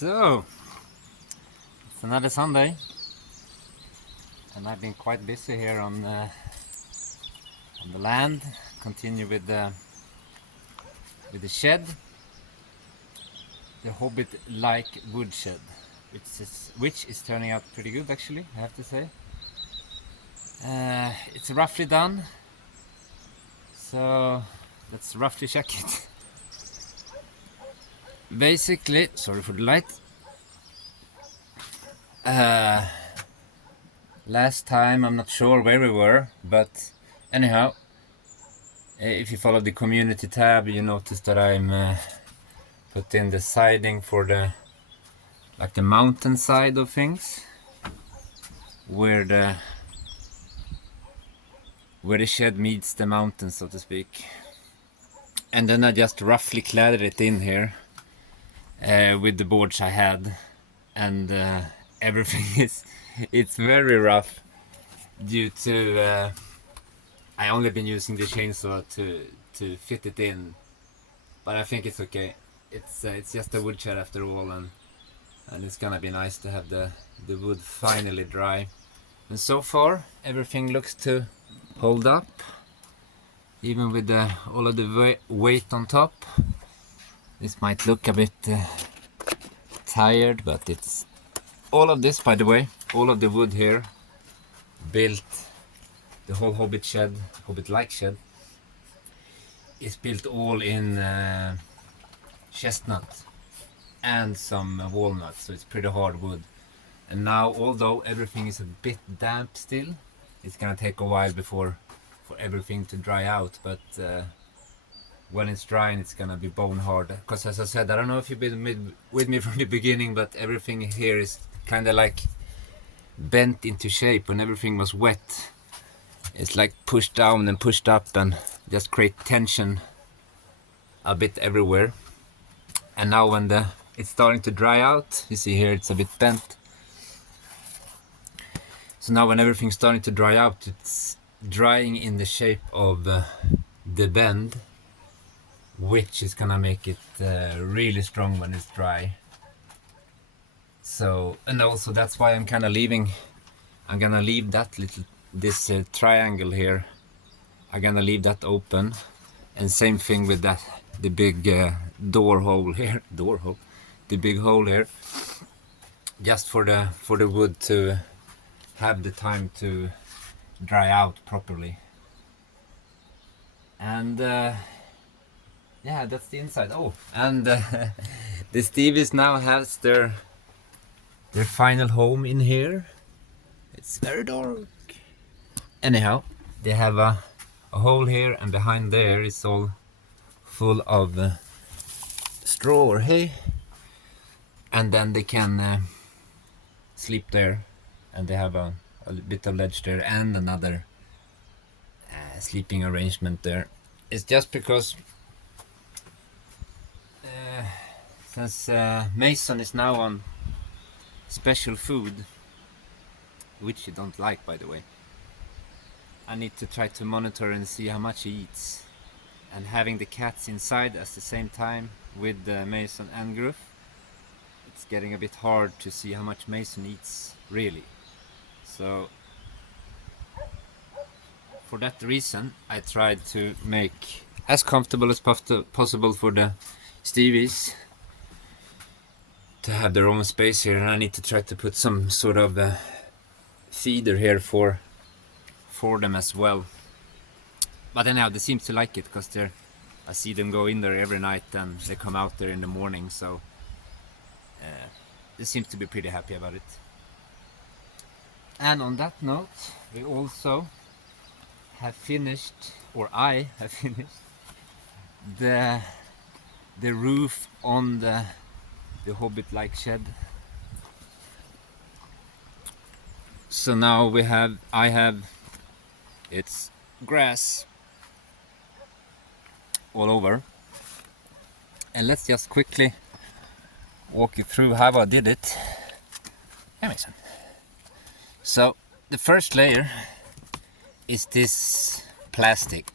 So, it's another Sunday, and I've been quite busy here on the land. Continue with the shed, the Hobbit-like woodshed, which is turning out pretty good actually, I have to say. It's roughly done, so let's roughly check it. Basically, sorry for the light. Last time I'm not sure where we were, but anyhow, if you follow the community tab, you notice that I'm put in the siding for the mountain side of things, where the shed meets the mountain, so to speak. And then I just roughly cladded it in here with the boards I had, and everything it's very rough due to I only been using the chainsaw to fit it in, but I think it's okay. It's just a woodshed after all, and it's gonna be nice to have the wood finally dry. And so far everything looks to hold up, even with all of the weight on top. This might look a bit tired, but it's all of this, by the way, all of the wood here built, the whole Hobbit-like shed is built all in chestnut and some walnut, so it's pretty hard wood. And now, although everything is a bit damp still, it's gonna take a while for everything to dry out, but when it's drying, it's gonna be bone hard. Because as I said, I don't know if you've been with me from the beginning, but everything here is kind of like bent into shape. When everything was wet, it's like pushed down and pushed up and just create tension a bit everywhere. And now when it's starting to dry out, you see here it's a bit bent. So now when everything's starting to dry out, it's drying in the shape of the bend, which is gonna make it really strong when it's dry. So, and also that's why I'm kind of I'm gonna leave this triangle here, I'm gonna leave that open. And same thing with the big door hole here, the big hole here, just for the wood to have the time to dry out properly. And yeah, that's the inside. Oh, and the Stevies now has their final home in here. It's very dark. Anyhow, they have a hole here, and behind there is all full of straw or hay, and then they can sleep there, and they have a bit of ledge there and another sleeping arrangement there. It's just because since Mason is now on special food, which you don't like, by the way, I need to try to monitor and see how much he eats. And having the cats inside at the same time with Mason and Gruff, it's getting a bit hard to see how much Mason eats really. So for that reason, I tried to make as comfortable as possible for the Stevies to have their own space here, and I need to try to put some sort of feeder here for them as well. But anyhow, they seem to like it, because I see them go in there every night and they come out there in the morning, so they seem to be pretty happy about it. And on that note, we also have finished, or I have finished, the roof on the Hobbit-like shed. So now it's grass all over, and let's just quickly walk you through how I did it. Mason. So the first layer is this plastic,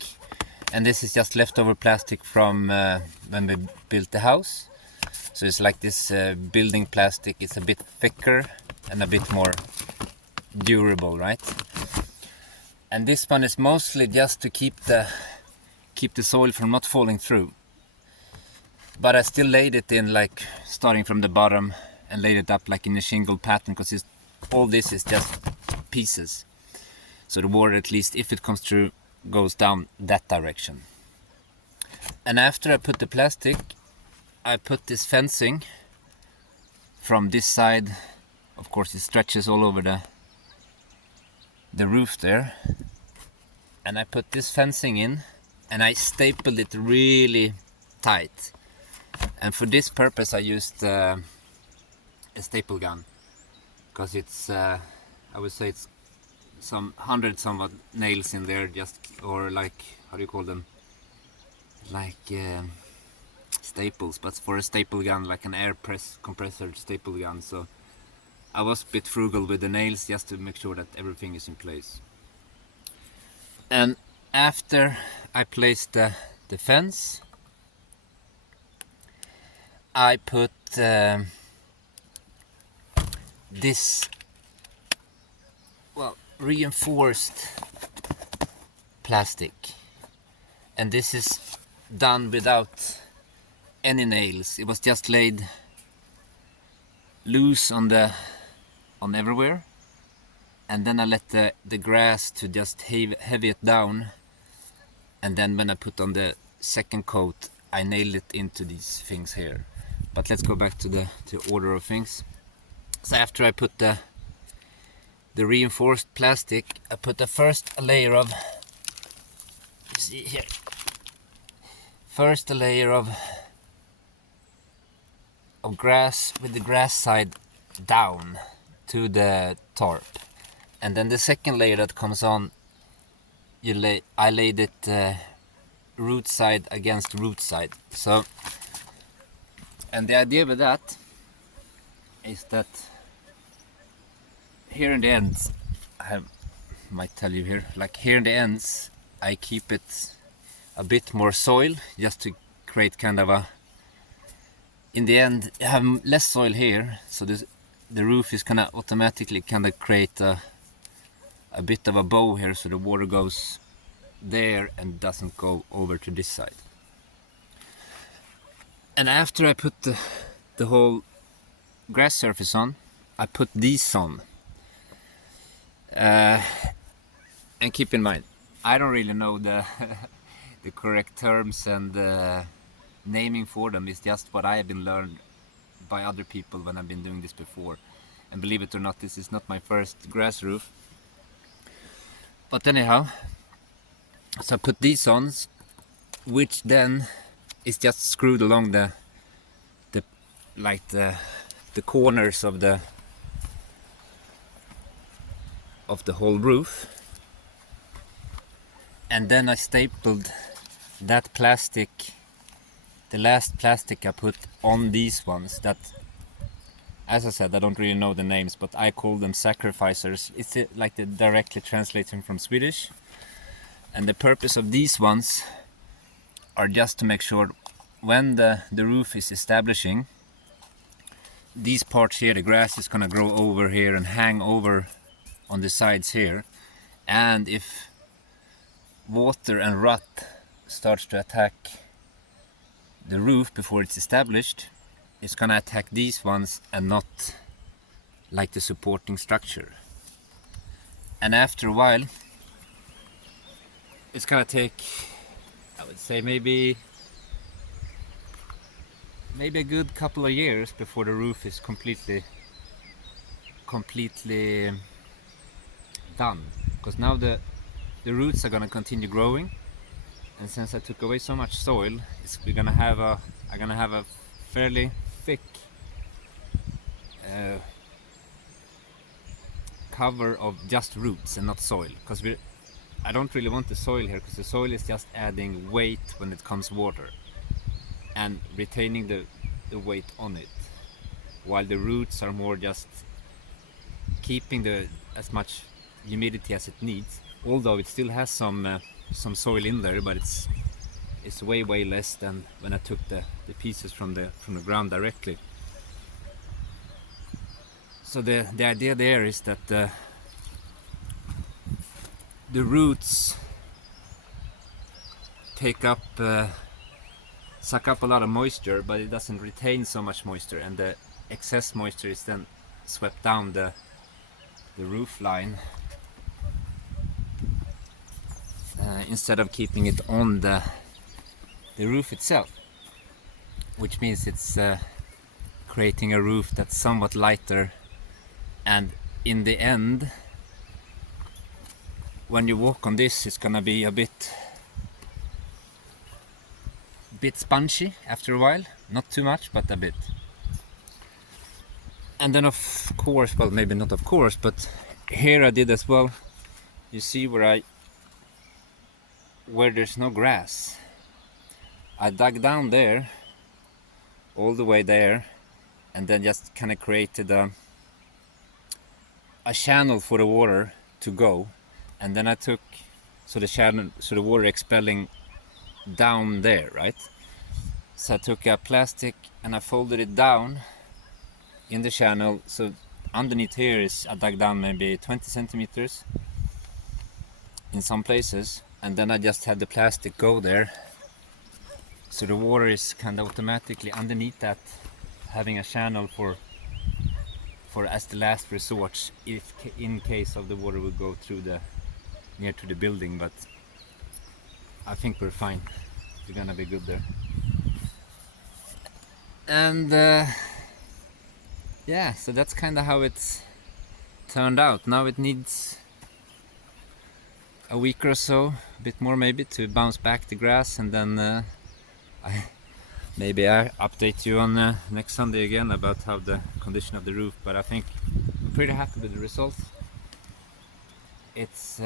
and this is just leftover plastic from when we built the house. So it's like this building plastic. It's a bit thicker and a bit more durable, right? And this one is mostly just to keep the soil from not falling through. But I still laid it in, like starting from the bottom, and laid it up like in a shingle pattern, because all this is just pieces. So the water, at least if it comes through, goes down that direction. And after I put the plastic, I put this fencing from this side. Of course it stretches all over the roof there. And I put this fencing in, and I stapled it really tight. And for this purpose I used a staple gun, because it's I would say it's some 100 somewhat nails in there, just, or like, how do you call them, like staples, but for a staple gun, like an air compressor staple gun. So I was a bit frugal with the nails, just to make sure that everything is in place. And after I placed the fence, I put this, well, reinforced plastic, and this is done without any nails. It was just laid loose on everywhere, and then I let the grass to just heavy it down, and then when I put on the second coat I nailed it into these things here. But let's go back to the order of things. So after I put the reinforced plastic, I put first a layer of, you see here, first a layer of grass, with the grass side down to the tarp, and then the second layer that comes on, I laid it root side against root side. So, and the idea with that is that here in the ends, I might tell you here, like here in the ends, I keep it a bit more soil, just to create kind of a, in the end you have less soil here, so the roof is gonna automatically kind of create a bit of a bow here, so the water goes there and doesn't go over to this side. And after I put the whole grass surface on, I put these on. And keep in mind, I don't really know the the correct terms and naming for them. Is just what I have been learned by other people when I've been doing this before. And believe it or not, this is not my first grass roof. But anyhow, so I put these on, which then is just screwed along the corners of the whole roof. And then I stapled that plastic, the last plastic I put on these ones, that, as I said, I don't really know the names, but I call them sacrificers. It's like the directly translating from Swedish. And the purpose of these ones are just to make sure when the roof is establishing, these parts here, the grass is gonna grow over here and hang over on the sides here. And if water and rut starts to attack the roof before it's established, it's gonna attack these ones and not like the supporting structure. And after a while, it's gonna take, I would say, maybe a good couple of years before the roof is completely done. Because now the roots are gonna continue growing, and since I took away so much soil, I'm gonna have a fairly thick cover of just roots and not soil. Because I don't really want the soil here, because the soil is just adding weight when it comes water and retaining the weight on it, while the roots are more just keeping as much humidity as it needs, although it still has some soil in there, but is way less than when I took the pieces from the ground directly. So the idea there is that the roots suck up a lot of moisture, but it doesn't retain so much moisture, and the excess moisture is then swept down the roof line instead of keeping it on the roof itself, which means it's creating a roof that's somewhat lighter, and in the end, when you walk on this, it's gonna be a bit spongy after a while. Not too much, but a bit. And then of course, well, maybe not of course, but here I did as well. You see where there's no grass, I dug down there, all the way there, and then just kind of created a channel for the water to go, and then I took the water expelling down there, right? So I took a plastic and I folded it down in the channel. So underneath here is, I dug down maybe 20 centimeters in some places, and then I just had the plastic go there, so the water is kind of automatically underneath that, having a channel for as the last resort, if in case of the water would go through near to the building. But I think we're fine, we're gonna be good there. And yeah, so that's kind of how it's turned out. Now it needs a week or so, a bit more maybe, to bounce back the grass, and then I update you on next Sunday again about how the condition of the roof. But I think I'm pretty happy with the results. It's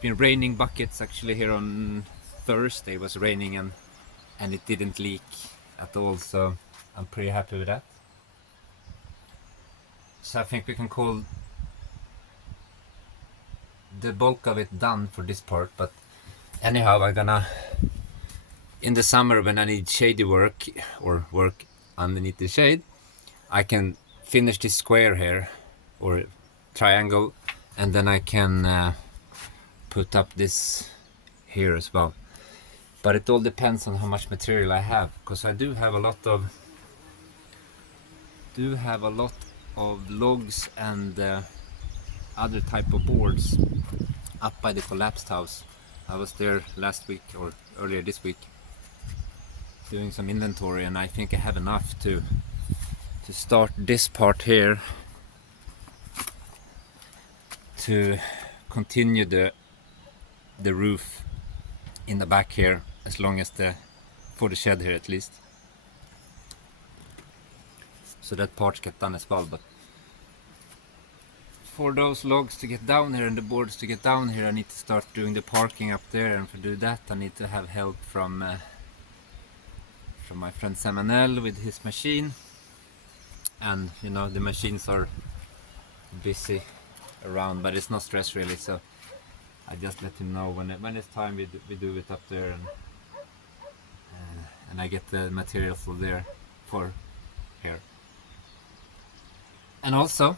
been raining buckets actually. Here on Thursday it was raining, and it didn't leak at all, so I'm pretty happy with that. So I think we can call the bulk of it done for this part. But anyhow, I'm gonna, in the summer when I need shady work or work underneath the shade, I can finish this square here or triangle, and then I can put up this here as well. But it all depends on how much material I have, because I do have a lot of logs and other type of boards up by the collapsed house. I was there last week or earlier this week doing some inventory, and I think I have enough to start this part here, to continue the roof in the back here, as long as for the shed here at least. So that part get done as well. But for those logs to get down here and the boards to get down here, I need to start doing the parking up there, and to do that I need to have help from my friend Samanel with his machine. And you know, the machines are busy around, but it's not stress really, so I just let him know when it's time we do it up there, and I get the material for here. And also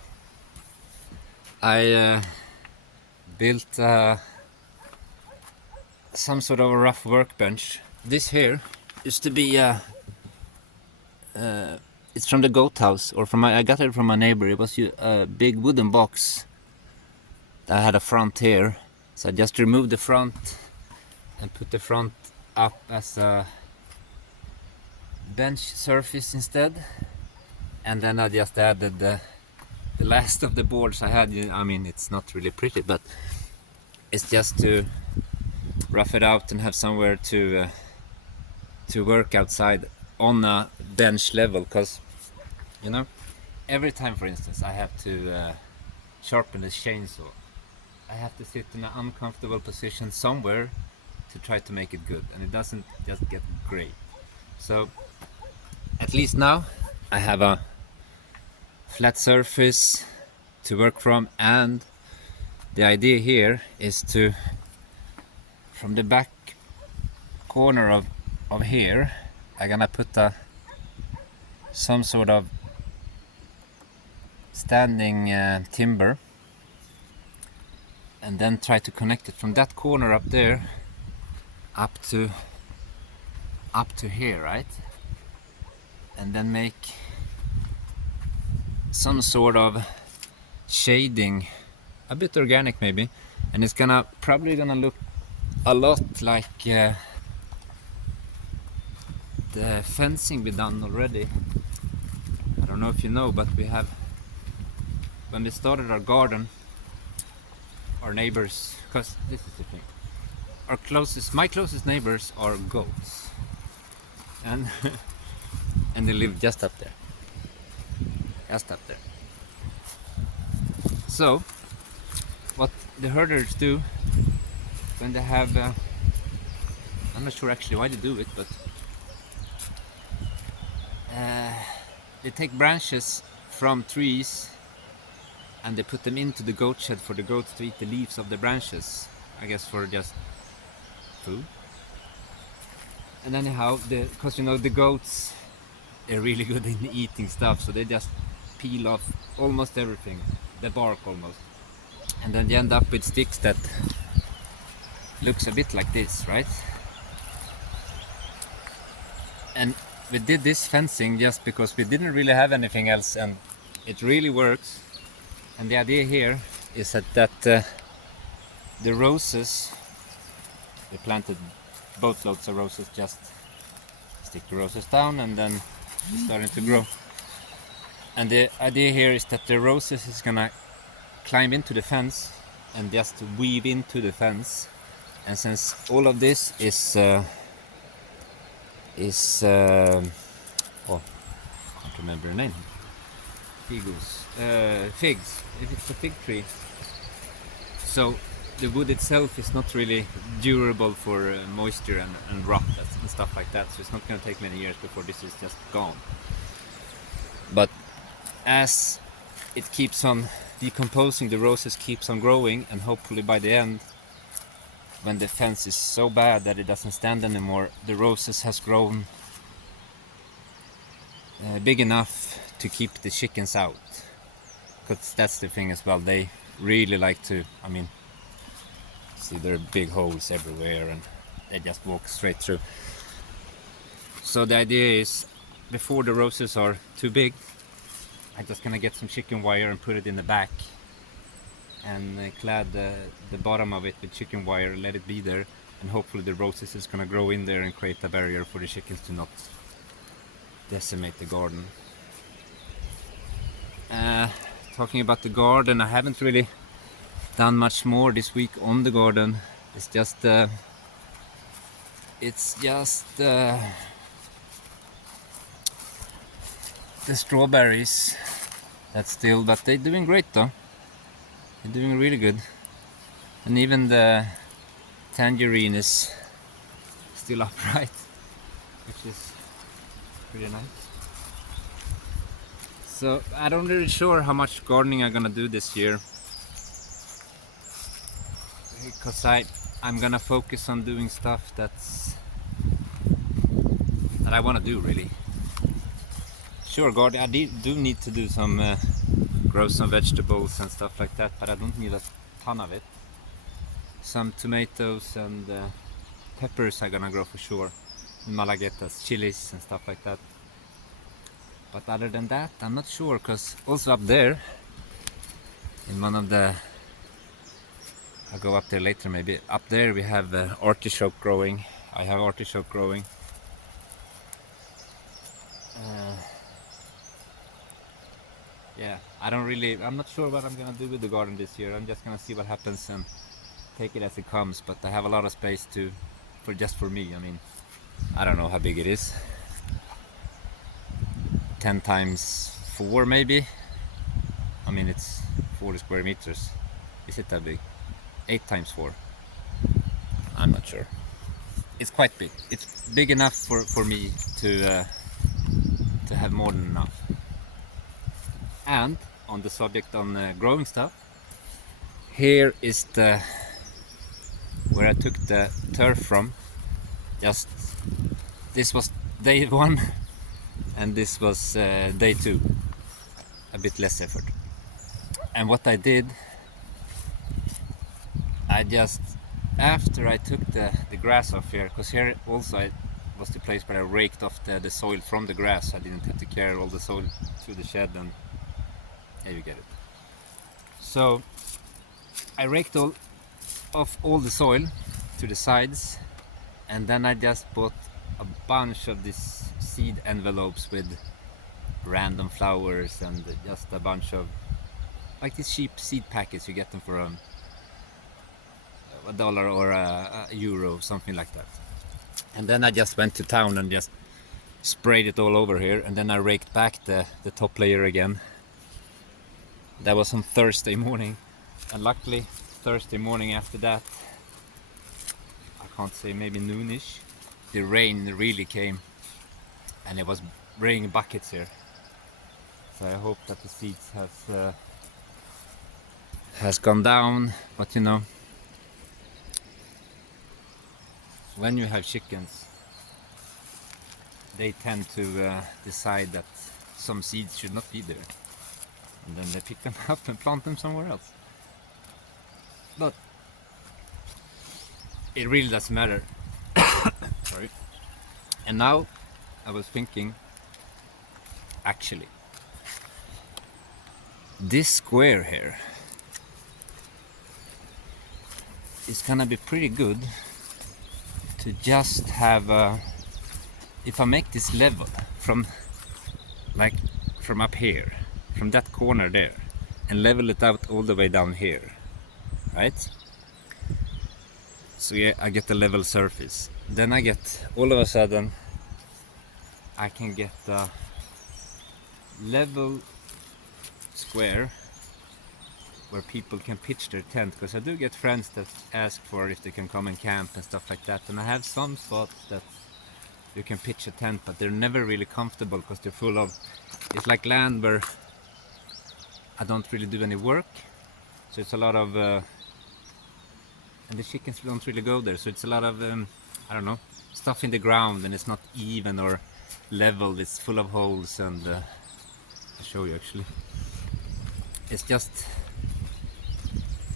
I built some sort of a rough workbench. This here used to be it's from the goat house, or I got it from my neighbor. It was a big wooden box that had a front here, so I just removed the front and put the front up as a bench surface instead, and then I just added the last of the boards I had. I mean, it's not really pretty, but it's just to rough it out and have somewhere to work outside on a bench level, because you know, every time, for instance, I have to sharpen the chainsaw, I have to sit in an uncomfortable position somewhere to try to make it good, and it doesn't just get great. So at least now I have a flat surface to work from, and the idea here is to, from the back corner of of here I'm gonna put some sort of standing timber, and then try to connect it from that corner up there up to here, right? And then make some sort of shading, a bit organic maybe, and it's probably gonna look a lot like the fencing we done already. I don't know if you know, but when we started our garden, our neighbors, because this is the thing, my closest neighbors are goats, and and they live just up there. So what the herders do when they have I'm not sure actually why they do it, but they take branches from trees and they put them into the goat shed for the goats to eat the leaves of the branches, I guess for just food. And anyhow, because the goats, they're really good in eating stuff, so they just peel off almost everything, the bark almost, and then you end up with sticks that looks a bit like this, right? And we did this fencing just because we didn't really have anything else, and it really works. And the idea here is that the roses, we planted boatloads of roses, just stick the roses down and then it's starting to grow. And the idea here is that the roses is gonna climb into the fence and just weave into the fence. And since all of this is oh, I can't remember the name. Figs. If it's a fig tree, so the wood itself is not really durable for moisture and rot and stuff like that. So it's not going to take many years before this is just gone. But as it keeps on decomposing, the roses keeps on growing, and hopefully by the end, when the fence is so bad that it doesn't stand anymore, the roses has grown big enough to keep the chickens out. Because that's the thing as well, they really like to, see there are big holes everywhere and they just walk straight through. So the idea is, before the roses are too big, I'm just gonna get some chicken wire and put it in the back and clad the bottom of it with chicken wire, let it be there, and hopefully the roses is gonna grow in there and create a barrier for the chickens to not decimate the garden. Talking about the garden, I haven't really done much more this week on the garden. It's just the strawberries that's still, but they're doing great though. They're doing really good, and even the tangerine is still upright, which is pretty nice. So I don't really sure how much gardening I'm gonna do this year, because I'm gonna focus on doing stuff that I want to do really. Sure, garden, I do need to do some grow some vegetables and stuff like that, but I don't need a ton of it. Some tomatoes and peppers I'm gonna grow for sure, malaguetas, chilies and stuff like that. But other than that, I'm not sure, because also up there, in one of the, I'll go up there later maybe, up there we have artichoke growing. I have artichoke growing. Yeah, I'm not sure what I'm gonna do with the garden this year. I'm just gonna see what happens and take it as it comes, but I have a lot of space for me. I don't know how big it is. 10 times 4 maybe. It's 40 square meters. Is it that big? 8 times 4. I'm not sure. It's quite big. It's big enough for me to have more than enough. And on the subject on growing stuff, here is where I took the turf from just this was day 1 and this was day 2. A bit less effort. And what I did, I just, after I took the grass off here, because here also was the place where I raked off the soil from the grass. I didn't have to carry all the soil to the shed, and yeah, you get it. So I raked off all the soil to the sides, and then I just bought a bunch of these seed envelopes with random flowers and just a bunch of, like these cheap seed packets, you get them for $1 or a euro, something like that. And then I just went to town and just sprayed it all over here, and then I raked back the top layer again. That was on Thursday morning, and luckily Thursday morning after that, I can't say, maybe noonish, the rain really came, and it was raining buckets here. So I hope that the seeds has gone down, but you know, when you have chickens, they tend to decide that some seeds should not be there, and then they pick them up and plant them somewhere else. But it really doesn't matter. Sorry. And now I was thinking, actually, this square here is gonna be pretty good to just have if I make this level from up here, from that corner there, and level it out all the way down here, right? So yeah, I get a level surface. Then I get, all of a sudden, I can get a level square where people can pitch their tent, because I do get friends that ask for if they can come and camp and stuff like that, and I have some spots that you can pitch a tent, but they're never really comfortable because they're full of, it's like land where I don't really do any work, so it's a lot of and the chickens don't really go there, so it's a lot of I don't know, stuff in the ground, and it's not even or level, it's full of holes, and I'll show you actually. It's just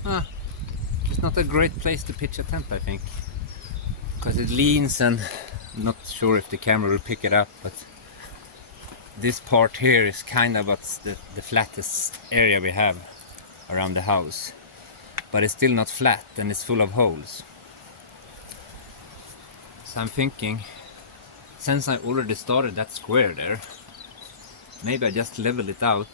it's not a great place to pitch a tent, I think, because it leans, and I'm not sure if the camera will pick it up, but this part here is kind of what's the flattest area we have around the house, but it's still not flat, and it's full of holes. So I'm thinking, since I already started that square there, maybe I just level it out,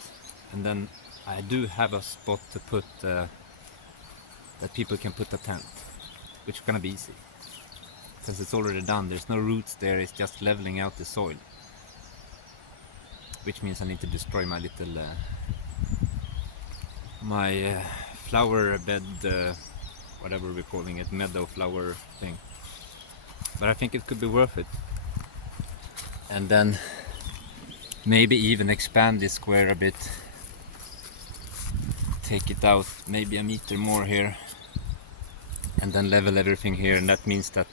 and then I do have a spot to put that people can put a tent, which is gonna be easy because it's already done. There's no roots there, it's just leveling out the soil, which means I need to destroy my little flower bed, whatever we're calling it, meadow flower thing. But I think it could be worth it, and then maybe even expand this square a bit, take it out maybe a meter more here, and then level everything here. And that means that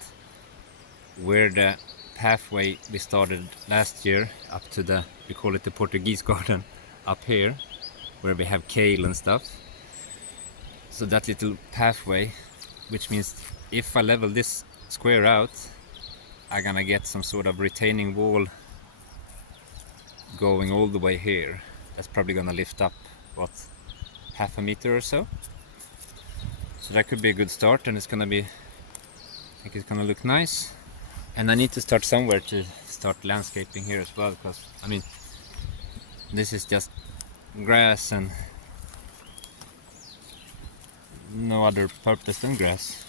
where the pathway we started last year up to the, we call it the Portuguese garden, up here where we have kale and stuff, so that little pathway, which means if I level this square out, I'm gonna get some sort of retaining wall going all the way here. That's probably gonna lift up, what, half a meter or so. So that could be a good start, and it's gonna be, I think it's gonna look nice. And I need to start somewhere to start landscaping here as well, because I mean, this is just grass and no other purpose than grass.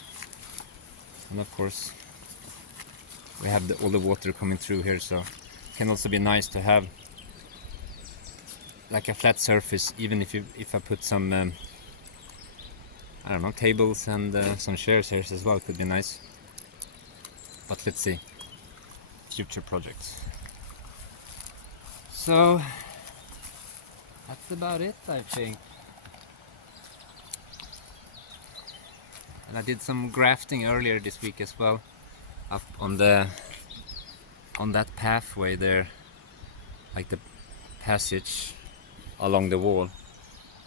And of course we have all the water coming through here, so it can also be nice to have like a flat surface, even if I put some I don't know, tables and some chairs here as well, could be nice. But let's see, future projects. So that's about it, I think. And I did some grafting earlier this week as well, up on the on that pathway there, like the passage along the wall,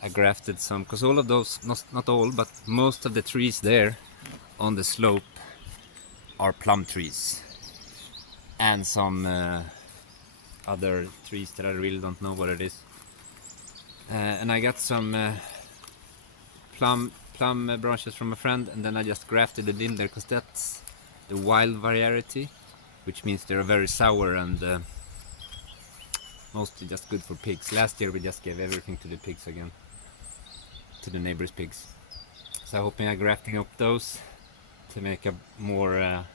I grafted some, because all of those, not all, but most of the trees there on the slope are plum trees, and some other trees that I really don't know what it is. And I got some plum branches from a friend, and then I just grafted it in there, because that's the wild variety, which means they're very sour and mostly just good for pigs. Last year we just gave everything to the pigs again, to the neighbors' pigs. So I'm hoping I'm grafting up those to make a more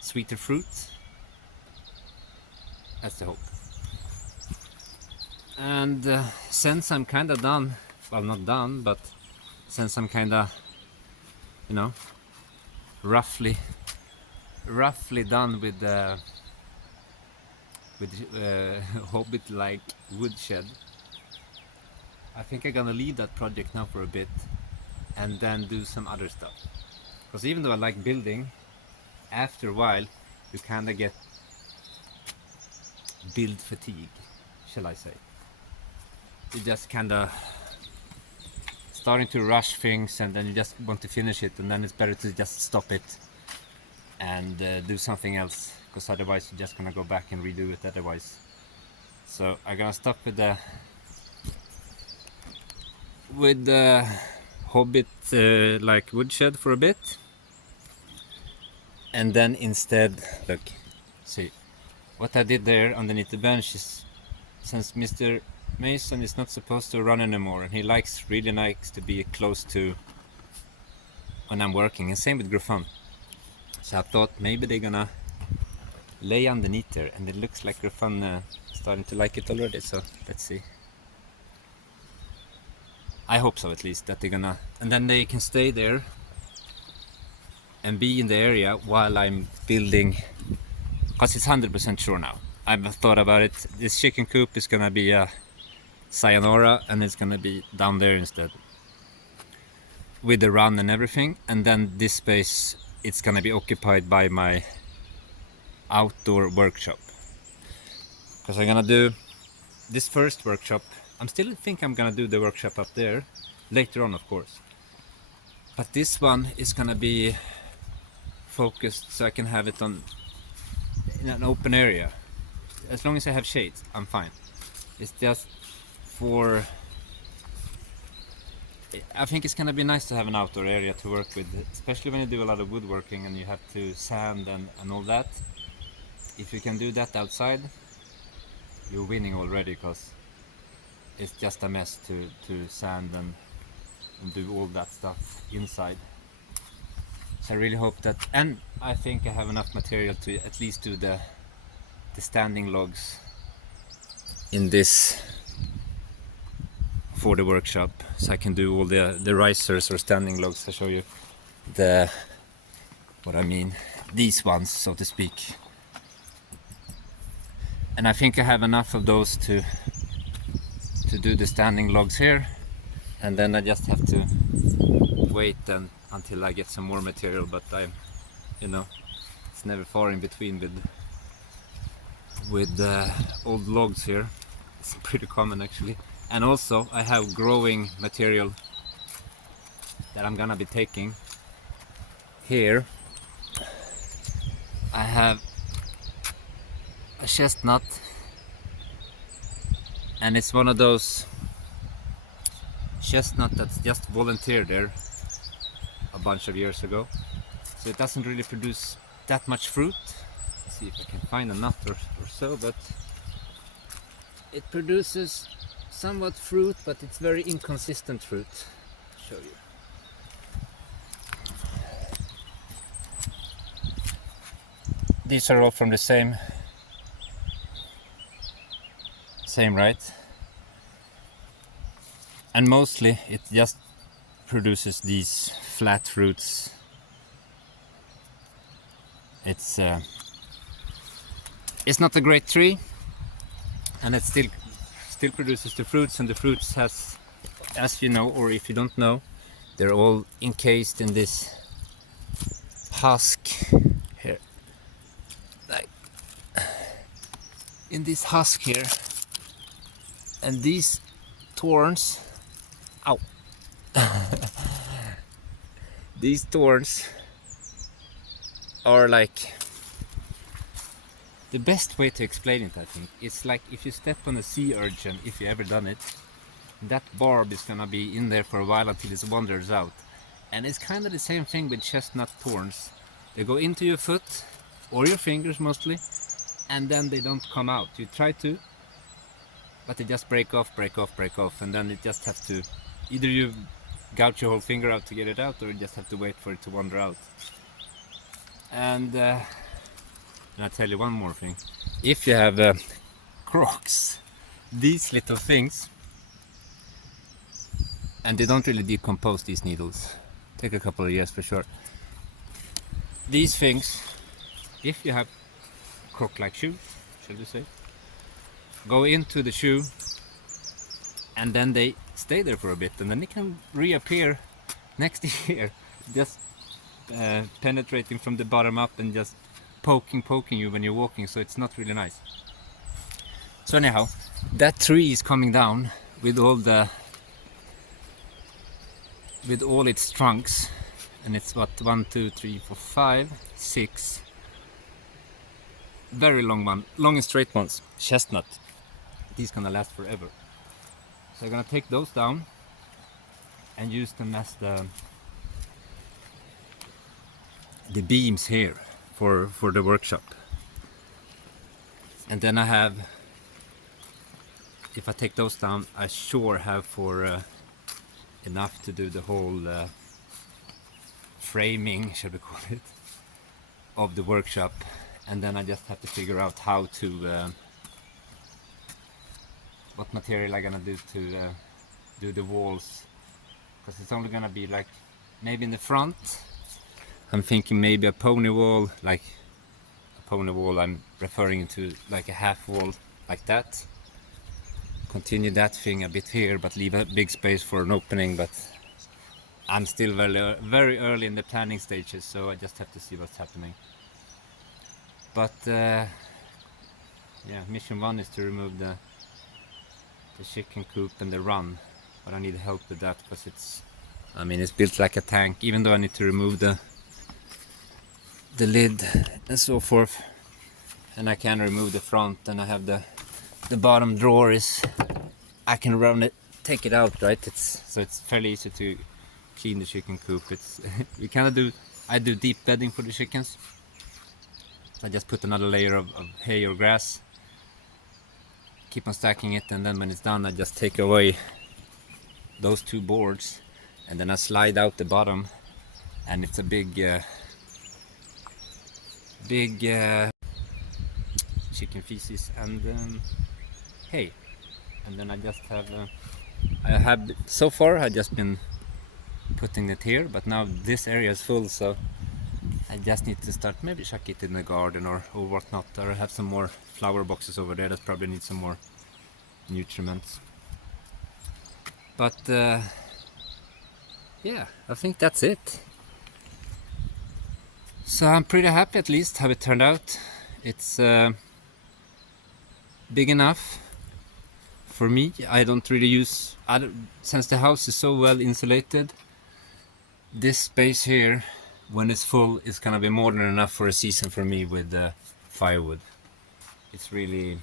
sweeter fruit. That's the hope. And since I'm kind of done, well, not done, but since I'm kind of, you know, roughly done with Hobbit-like woodshed, I think I'm gonna leave that project now for a bit and then do some other stuff. Because even though I like building, after a while you kind of get build fatigue, shall I say. You just kind of starting to rush things, and then you just want to finish it, and then it's better to just stop it and do something else, because otherwise you're just gonna go back and redo it otherwise. So I'm gonna stop with the Hobbit like woodshed for a bit, and then instead, look, see what I did there underneath the bench is, since Mr. Mason is not supposed to run anymore, and he really likes to be close to when I'm working, and same with Griffon. So I thought maybe they're gonna lay underneath there, and it looks like Griffon starting to like it already, so let's see. I hope so, at least, that they're gonna, and then they can stay there and be in the area while I'm building, because it's 100% sure now. I've thought about it. This chicken coop is gonna be a sayonara, and it's gonna be down there instead, with the run and everything. And then this space, it's gonna be occupied by my outdoor workshop, because I'm gonna do this first workshop. I'm still think I'm gonna do the workshop up there later on, of course, but this one is gonna be focused so I can have it on in an open area. As long as I have shades, I'm fine. It's just for, I think it's gonna be nice to have an outdoor area to work with, especially when you do a lot of woodworking and you have to sand and all that. If you can do that outside, you're winning already, because it's just a mess to sand and do all that stuff inside. So I really hope that, and I think I have enough material to at least do the standing logs in this for the workshop, so I can do all the risers or standing logs. I show you what I mean, these ones, so to speak. And I think I have enough of those to do the standing logs here, and then I just have to wait until I get some more material. But it's never far in between with old logs here. It's pretty common, actually. And also I have growing material that I'm gonna be taking here. I have a chestnut, and it's one of those chestnut that's just volunteered there a bunch of years ago, so it doesn't really produce that much fruit. Let's see if I can find a nut or so, but it produces somewhat fruit, but it's very inconsistent fruit. I'll show you. These are all from the same, right? And mostly it just produces these flat fruits. It's not a great tree, and it still produces the fruits, and the fruits has, as you know, or if you don't know, they're all encased in this husk here, like in this husk here, and these thorns, ow, these thorns are like, the best way to explain it, I think, it's like if you step on a sea urchin, if you ever done it, that barb is gonna be in there for a while until it wanders out. And it's kind of the same thing with chestnut thorns. They go into your foot, or your fingers mostly, and then they don't come out. You try to, but they just break off, and then it just has to, either you gouge your whole finger out to get it out, or you just have to wait for it to wander out. And I'll tell you one more thing. If you have Crocs, these little things, and they don't really decompose, these needles, take a couple of years for sure. These things, if you have Croc-like shoe, should we say, go into the shoe, and then they stay there for a bit, and then they can reappear next year, just penetrating from the bottom up and just poking you when you're walking, so it's not really nice. So anyhow, that tree is coming down with all its trunks, and it's what, 1, 2, 3, 4, 5, 6 very long and straight ones, chestnut. These gonna last forever. So I'm gonna take those down and use them as the beams here for the workshop. And then I have, if I take those down, I sure have for enough to do the whole framing, should we call it, of the workshop. And then I just have to figure out how to what material I'm gonna do to do the walls, because it's only gonna be like, maybe in the front I'm thinking maybe a pony wall, like a pony wall, I'm referring to like a half wall like that, continue that thing a bit here but leave a big space for an opening. But I'm still very early in the planning stages, so I just have to see what's happening. But yeah, mission 1 is to remove the chicken coop and the run, but I need help with that because it's built like a tank, even though I need to remove the lid and so forth, and I can remove the front, and I have the bottom drawer is, I can run it, take it out, right? So it's fairly easy to clean the chicken coop. It's we kind of I do deep bedding for the chickens. So I just put another layer of hay or grass, keep on stacking it, and then when it's done I just take away those 2 boards, and then I slide out the bottom, and it's a big chicken feces and hay. And then I just have so far I just been putting it here, but now this area is full, so I just need to start maybe chuck it in the garden or whatnot, or have some more flower boxes over there that probably need some more nutriments. But yeah, I think that's it. So I'm pretty happy at least how it turned out. It's big enough for me. I don't really use, since the house is so well insulated, this space here, when it's full, is gonna be more than enough for a season for me with firewood. It really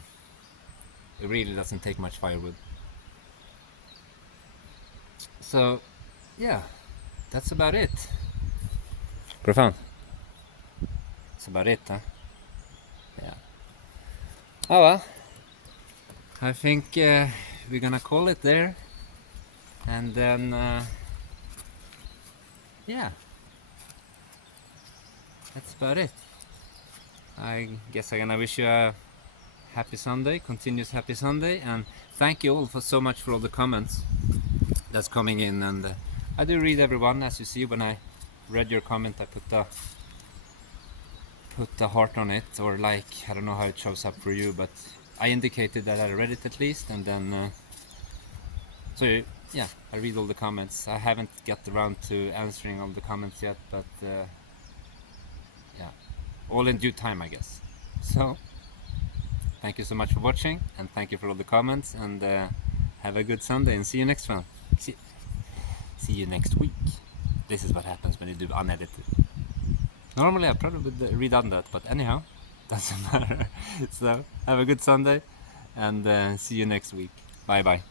doesn't take much firewood. So yeah, that's about it. Profound. That's about it, huh? Yeah. Oh well, I think we're gonna call it there, and then yeah, that's about it. I guess I'm gonna wish you a happy Sunday, continuous happy Sunday, and thank you all for so much for all the comments that's coming in. And I do read everyone, as you see. When I read your comment, I put the heart on it, or like, I don't know how it shows up for you, but I indicated that I read it at least. And then so yeah, I read all the comments. I haven't got around to answering all the comments yet, but yeah, all in due time, I guess. So Thank you so much for watching, and thank you for all the comments, and have a good Sunday, and see you next one. See you next week. This is what happens when you do unedited. Normally I probably would redone that, but anyhow, doesn't matter. So have a good Sunday, and see you next week. Bye bye.